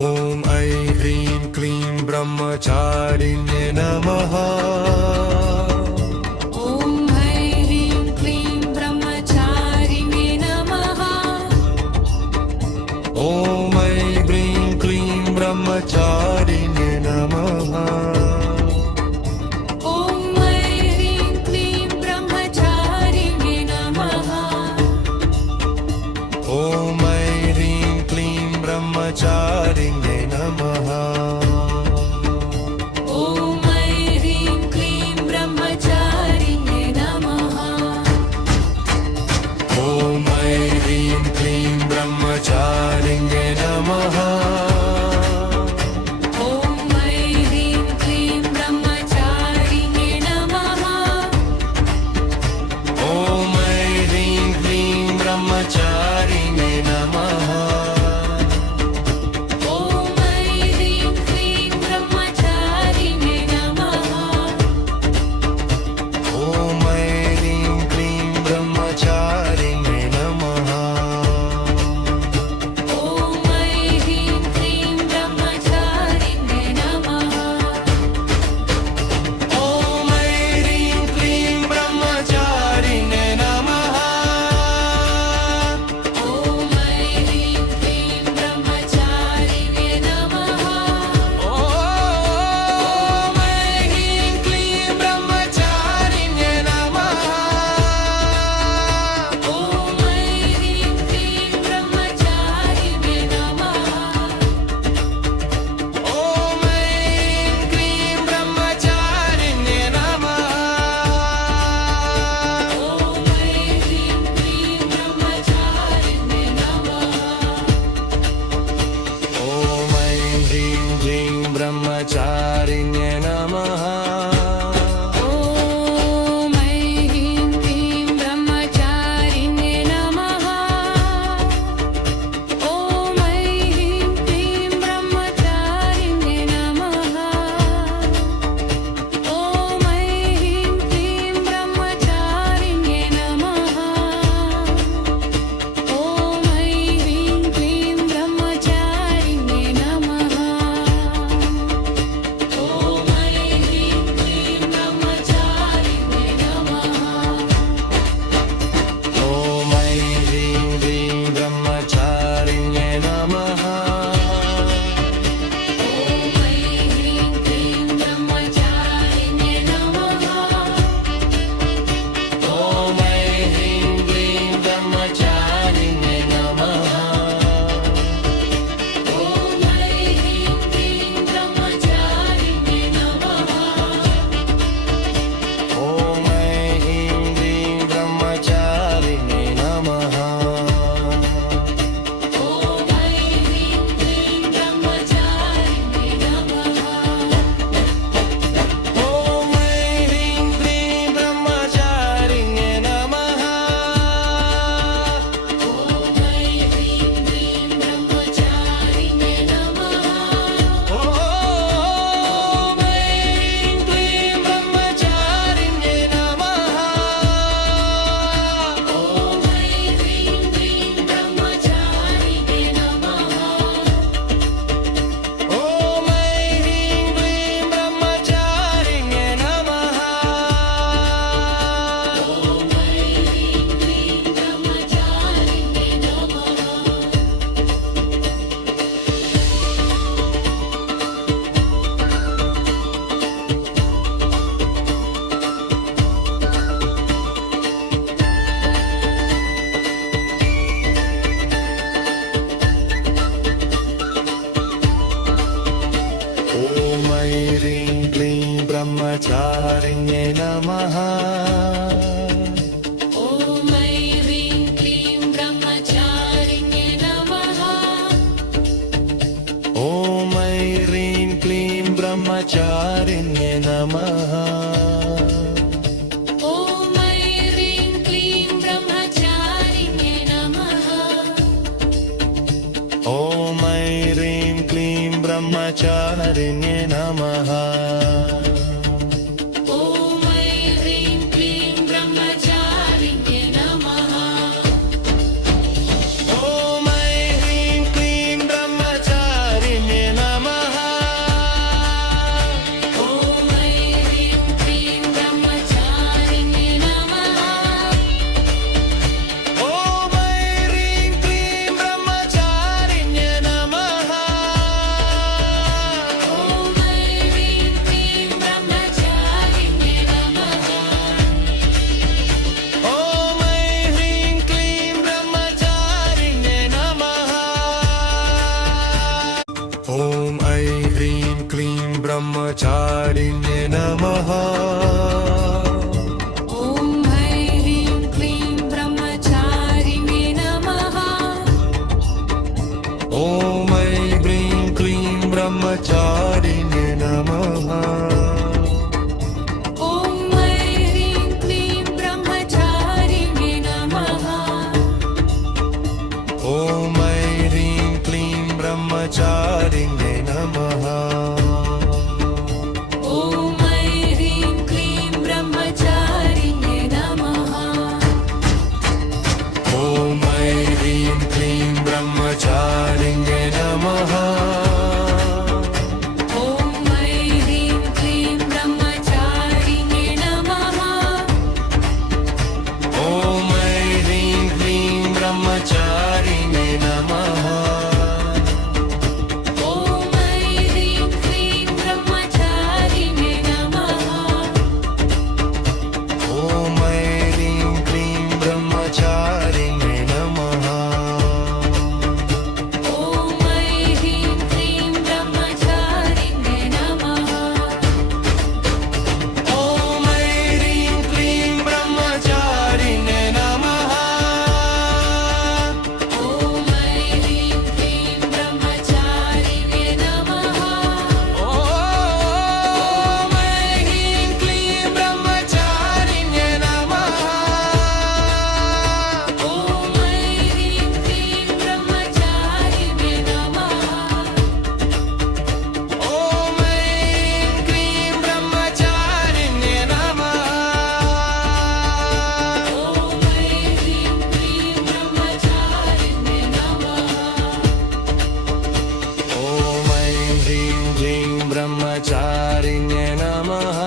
ॐ ऐं ह्रीं क्लीं ब्रह्मचारिण्ये नमः। ॐ ऐं ह्रीं क्लीं ब्रह्मचारिणे नमः। ॐ ऐं ह्रीं क्लीं ब्रह्मचारिण्ये नमः। ॐ ऐं ह्रीं क्लीं ब्रह्मचारिणे नमः। ॐ ऐं ह्रीं क्लीं ब्रह्मचारिण्ये नमः। ॐ ऐं ह्रीं क्लीं ब्रह्मचारिणे नमः। ॐ ऐं ह्रीं क्लीं ब्रह्मचारिण्ये नमः। ॐ ऐं ह्रीं क्लीं ब्रह्मचारिणे नमः। ॐ ऐं ह्रीं क्लीं ब्रह्मचारिणे नमः। ॐ ऐं ह्रीं क्लीं ब्रह्मचारिणे नमः। ॐ ऐं ह्रीं क्लीं ब्रह्मचारिणे नमः। ॐ ऐं ह्रीं क्लीं ब्रह्मचारिणे नमः। ॐ ऐं ह्रीं क्लीं ब्रह्मचारिणे नमः। ॐ ऐं ह्रीं क्लीं ब्रह्मचारिणे नमः। ॐ ऐं ह्रीं क्लीं ब्रह्मचारिणे नमः। ॐ ऐं ह्रीं क्लीं ब्रह्मचारिणे नमः। ॐ ऐं क्लीं ब्रह्मचारिणे नमः। ॐ ऐं ह्रीं क्लीं ब्रह्मचारिणे नमः। ॐ ऐं ह्रीं क्लीं ब्रह्मचारिणे नमः। ॐ ऐं ह्रीं क्लीं ब्रह्मचारिणे नमः। ॐ ऐं ह्रीं क्लीं ब्रह्मचारिणे नमः। ॐ ऐं ह्रीं क्लीं ब्रह्मचारिणे नमः। ॐ ऐं ह्रीं क्लीं ब्रह्मचारिणे नमः। ॐ ऐं ह्रीं क्लीं ब्रह्मचारिणे नमः। ॐ ऐं ह्रीं क्लीं ब्रह्मचारिणे नमः। ॐ ऐं ह्रीं क्लीं ब्रह्मचारिणे नमः। ॐ ऐं ह्रीं क्लीं ब्रह्मचारिणे नमः। ॐ ऐं ह्रीं क्लीं ब्रह्मचारिणे नमः। ॐ ऐं ह्रीं क्लीं ब्रह्मचारिणे नमः। ॐ ऐं ह्रीं क्लीं ब्रह्मचारिणे नमः। ॐ ऐं ह्रीं क्लीं ब्रह्मचारिणे नमः। ॐ ऐं ह्रीं क्लीं ब्रह्मचारिणे नमः। ॐ ऐं क्लीं ब्रह्मचारिणे नमः। ॐ ऐं ह्रीं क्लीं ब्रह्मचारिणे नमः। ॐ ऐं ह्रीं क्लीं ब्रह्मचारिणे नमः। ॐ ऐं ह्रीं क्लीं ब्रह्मचारिणे नमः। ॐ ऐं ह्रीं क्लीं ब्रह्मचारिणे नमः। ॐ ऐं ह्रीं क्लीं ब्रह्मचारिणे नमः। ॐ ऐं ह्रीं क्लीं ब्रह्मचारिणे नमः। ॐ ऐं ह्रीं क्लीं ब्रह्मचारिणे नमः। ॐ ऐं ह्रीं क्लीं ब्रह्मचारिणे नमः। ॐ ऐं ह्रीं क्लीं ब्रह्मचारिणे नमः। ॐ ऐं ह्रीं क्लीं ब्रह्मचारिणे ॐ ऐं ह्रीं क्लीं ब्रह्मचारिण्ये नमः ॐ ऐं क्लीं ब्रह्मचारिणे नमः ॐ ऐं ह्रीं क्लीं ब्रह्मचारिण्ये नमः ॐ ऐं क्लीं ब्रह्मचारिणे नमः ॐ ऐं ह्रीं क्लीं ब्रह्मचारिण्ये नमः ॐ ऐं क्लीं ब्रह्मचारिणे नमः ॐ ऐं ह्रीं क्लीं ब्रह्मचारिण्ये नमः ॐ ऐं क्लीं ब्रह्मचारिणे नमः ॐ ऐं ह्रीं क्लीं ब्रह्मचारिणे नमः ॐ ऐं क्लीं ब्रह्मचारिणे नमः ॐ ऐं ह्रीं क्लीं ब्रह्मचारिणे नमः ॐ ऐं क्लीं ब्रह्मचारिणे नमः ॐ ऐं ह्रीं क्लीं ब्रह्मचारिणे नमः ॐ ऐं क्लीं ब्रह्मचारिणे नमः ॐ ऐं क्लीं ब्रह्मचारिणे नमः ॐ ऐं क्लीं ब्रह्मचारिणे नमः ॐ ऐं क्लीं ब्रह्मचारिणे नमः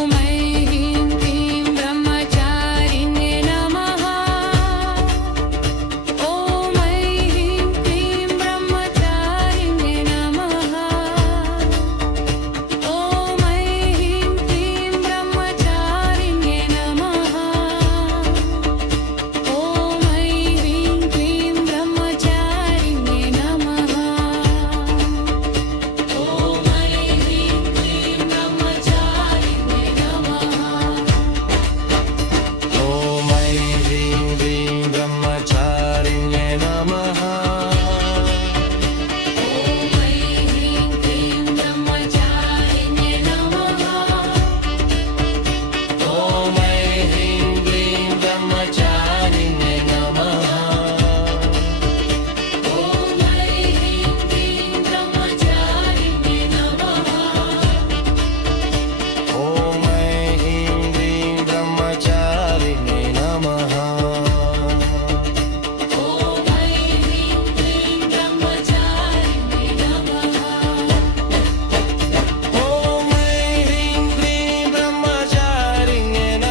ॐ ऐं क्लीं ब्रह्मचारिणे नमः ॐ ऐं ह्रीं ब्रह्मचारिणे नमः ॐ ऐं क्लीं ब्रह्मचारिणे नमः ॐ ऐं क्लीं ब्रह्मचारिणे नमः ॐ ऐं क्लीं ब्रह्मचारिणे नमः ॐ ऐं क्लीं ब्रह्मचारिणे नमः ॐ ऐं ह्रीं ब्रह्मचारिणे नमः ॐ ऐं क्लीं ब्रह्मचारिणे नमः ॐ ऐं ह्रीं ब्रह्मचारिणे नमः ॐ ऐं क्लीं ब्रह्मचारिणे नमः ॐ ऐं ह्रीं ब्रह्मचारिणे नमः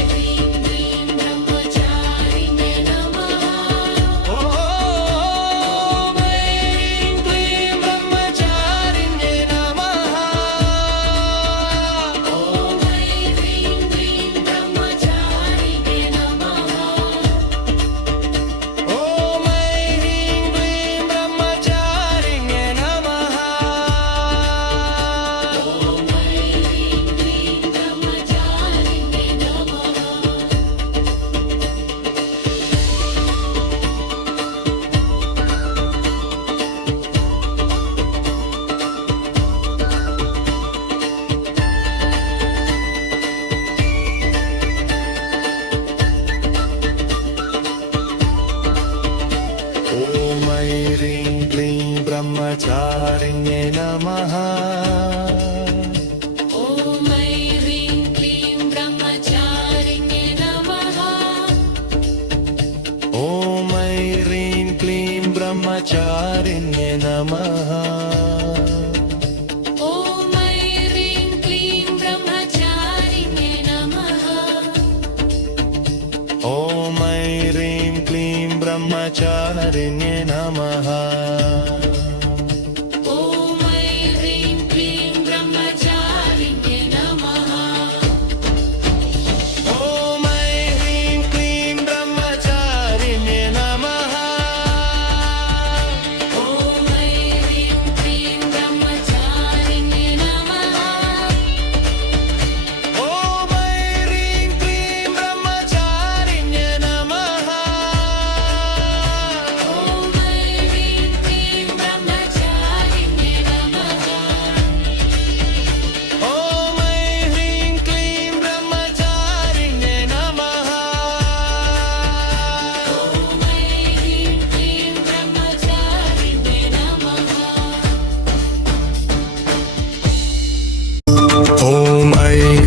ॐ ऐं क्लीं ब्रह्मचारिणे नमः ॐ ऐं ह्रीं ब्रह्मचारिणे नमः ॐ ऐं क्लीं ब्रह्मचारिणे नमः ॐ ऐं ह्रीं ब्रह्मचारिणे नमः ॐ ऐं क्लीं ब्रह्मचारिणे नमः ॐ ऐं क्लीं ब्रह्मचारिणे नमः ॐ ऐं क्लीं ब्रह्मचारिणे नमः ॐ ऐं क्लीं ब्रह्मचारिणे नमः ॐ ऐं क्लीं ब्रह्मचारिणे नमः ॐ ऐं क्लीं ब्रह्मचारिणे नमः ॐ ऐं क्लीं ब्रह्मचारिणे नमः ॐ ऐं क्लीं ब्रह्मचारिणे नमः ॐ ऐं क्लीं ब्रह्मचारिणे